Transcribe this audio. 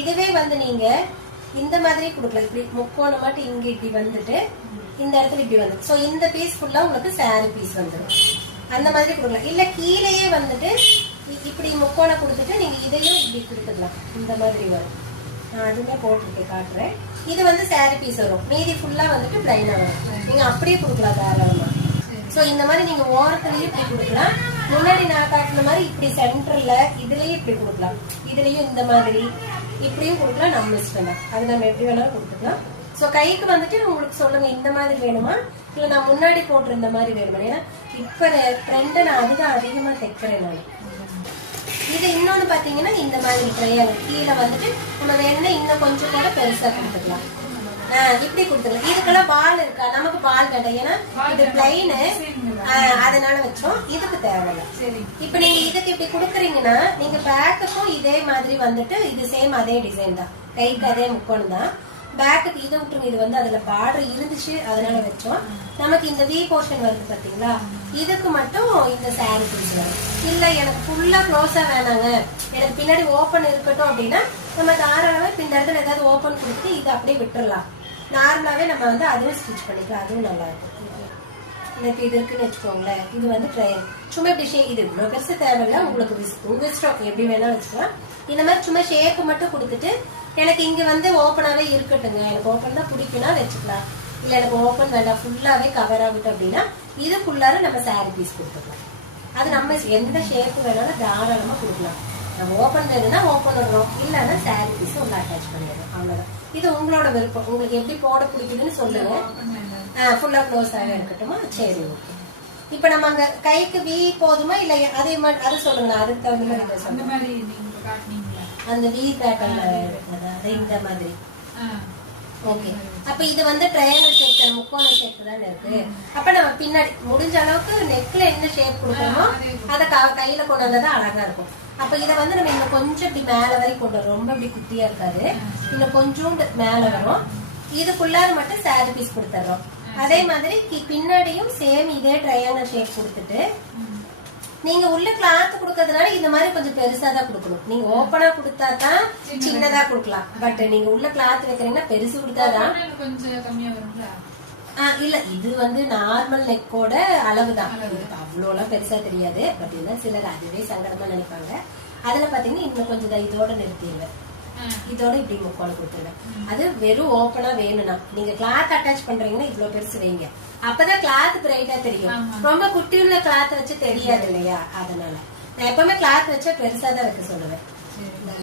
இதுவே வந்து நீங்க இந்த மாதிரி கொடுக்கலாம். இப்படி முக்கோணமாட்டு இங்க இப்படி வந்துட்டு இந்த இடத்துல இப்படி வந்து சோ இந்த பீஸ் ஃபுல்லா உங்களுக்கு சாரி பீஸ் வந்துடும். அந்த மாதிரி கொடுக்கலாம். இல்ல கீழேயே வந்துட்டு இப்படி முக்கோணம் கொடுத்துட்டு நீங்க இதையும் இப்படி கொடுத்துக்கலாம். இந்த மாதிரி வரும். நான் அதுவுமே போட்டிருக்கேன், காட்டுறேன். இது வந்து சாரி பீஸ் வரும். மீதி ஃபுல்லா வந்துட்டு பிளைனா வரும். நீங்க அப்படியே கொடுக்கலாம் தாராளமா. சோ இந்த மாதிரி நீங்க ஓரத்துலயும் இப்படி கொடுக்கலாம். முன்னாடி நான் காட்டுன மாதிரி இப்படி சென்டர்ல இதுலயும் இப்படி கொடுக்கலாம். இதுலயும் இந்த மாதிரி இப்படியும் கொடுக்கலாம். நம்ம இஷ்டம் தான். அது நம்ம எப்படி வேணாலும் கொடுத்துக்கலாம். சோ கைக்கு வந்துட்டு உங்களுக்கு சொல்லுங்க, இந்த மாதிரி வேணுமா இல்ல நான் முன்னாடி போட்டிருந்த மாதிரி வேணுமா? ஏன்னா இப்ப ட்ரெண்ட் நான் அதுதான் அதிகமா தைக்கிறேன் நான். இது இன்னொன்னு பாத்தீங்கன்னா இந்த மாதிரி ட்ரையாங்கிள் கீழே வந்துட்டு நம்ம வேணும்னா இன்னும் கொஞ்சம் கூட பெருசா கொடுத்துக்கலாம். இப்படி கொடுத்துக்கலாம். இதுக்கெல்லாம் பால் இருக்கா? நமக்கு பால் வேண்டாம். ஏன்னா இது பிளைனு, அதனால வச்சோம். இதுக்கு தேவையில்ல. இப்ப நீங்க இதுக்கு இப்படி கொடுக்குறீங்கன்னா நீங்க பேக்குக்கும் இதே மாதிரி வந்துட்டு இது சேம் அதே டிசைன் தான். கைக்கு அதே முக்கோணம் தான். பேக்குக்கு இதை விட்டுருங்க. இது வந்து அதுல பார்டர் இருந்துச்சு, அதனால வச்சோம். நமக்கு இந்த வி போர்ஷன் வருது பாத்தீங்களா, இதுக்கு மட்டும் இந்த சாரி பீஸ் வரும். இல்ல எனக்கு ஃபுல்லா க்ளோஸா வேணாங்க, எனக்கு பின்னாடி ஓப்பன் இருக்கட்டும் அப்படின்னா நம்ம தாராளமா இந்த இடத்துல ஏதாவது ஓப்பன் கொடுத்துட்டு இதை அப்படியே விட்டுறலாம். நார்மலாவே நம்ம வந்து அதுவும் ஸ்டிச் பண்ணிக்கலாம். அதுவும் நல்லா இருக்கும். இப்ப இது இருக்குன்னு வச்சுக்கோங்களேன். இது வந்து ட்ரையல் சும்மா இப்படி இது இவ்வளவு பெருசு தேவையில்ல. உங்களுக்கு உங்க இஷ்டம், எப்படி வேணாலும் வச்சுக்கலாம். இந்த மாதிரி சும்மா ஷேப் மட்டும் கொடுத்துட்டு எனக்கு இங்க வந்து ஓப்பனாவே இருக்கட்டுங்க, எனக்கு ஓப்பன் தான் பிடிக்கும்னா வச்சுக்கலாம். இல்ல எனக்கு ஓப்பன் வேண்டாம், ஃபுல்லாவே கவர் ஆகட்டும் அப்படின்னா இதுக்குள்ளார நம்ம சாரி பீஸ் கொடுத்துக்கலாம். அது நம்ம எந்த ஷேப் வேணாலும் தாராளமா கொடுக்கலாம். நம்ம ஓப்பன் வேணும்னா ஓப்பன் விடுறோம், இல்லன்னா சாரி பீஸ் உள்ள அட்டாச் பண்ணிடுறோம். அவ்வளவுதான். இது உங்களோட விருப்பம். உங்களுக்கு எப்படி போட பிடிக்குதுன்னு சொல்லுங்க. ஃபுல்லா க்ளோஸ் ஆக இருக்கட்டுமா? சரி, ஓகே. இப்ப நம்ம அங்க கைக்கு வி போதுமா இல்ல அதே மாதிரி அது சொல்லுங்க. அதுக்கு தகுந்த மாதிரி அந்த வி பேட்டர்ன்ல இந்த மாதிரி. ஓகே. அப்ப இது வந்து ட்ரையாங்கிள் ஷேப், முக்கோண ஷேப் தானே இருக்கு. அப்ப நம்ம பின்னாடி முடிஞ்ச அளவுக்கு நெக்ல என்ன ஷேப் கொடுக்கணுமோ அதை கையில கொண்டு வந்தா அழகா இருக்கும். அப்ப இதை வந்து நம்ம இன்னும் கொஞ்சம் இப்படி மேல வரைக்கும் கொண்டு வரும். ரொம்ப இப்படி குட்டியா இருக்காது, இன்னும் கொஞ்சம் மேல வரும். இதுக்குள்ளார மட்டும் சாரி பீஸ் கொடுத்துறோம். அதே மாதிரி பின்னாடியும் சேம் இதே ட்ரையாங்கிள் ஷேப் கொடுத்துட்டு நீங்க உள்ள கிளாத் கொடுக்கறதுனால இந்த மாதிரி கொஞ்சம் பெருசா தான் கொடுக்கணும். நீங்க ஓப்பனா கொடுத்தா தான் சின்னதா கொடுக்கலாம். பட் நீங்க உள்ள கிளாத் வைக்கிறீங்கன்னா பெருசு கொடுத்தாதான் கொஞ்சம் கம்மியா வரும்ல. இல்ல இது வந்து நார்மல் நெக்கோட அளவுதான். அவ்வளவு எல்லாம் பெருசா தெரியாது. பட் என்ன சிலர் அதுவே சங்கடமா நினைப்பாங்க. அதுல பாத்தீங்கன்னா இன்னும் கொஞ்சம் இதோட நிறுத்திடுவேன். இதோட இப்படி முக்கோணம் கொடுத்துருவேன். அது வெறும் ஓப்பனா வேணும்னா நீங்க கிளாத் அட்டாச் பண்றீங்கன்னா இவ்வளவு பெருசு வைங்க. அப்பதான் கிளாத் பிரைட்டா தெரியும். ரொம்ப குட்டி உள்ள கிளாத் வச்சு தெரியாது இல்லையா? அதனால நான் எப்பவுமே கிளாத் வச்சா பெருசா தான் வைக்க சொல்லுவேன்.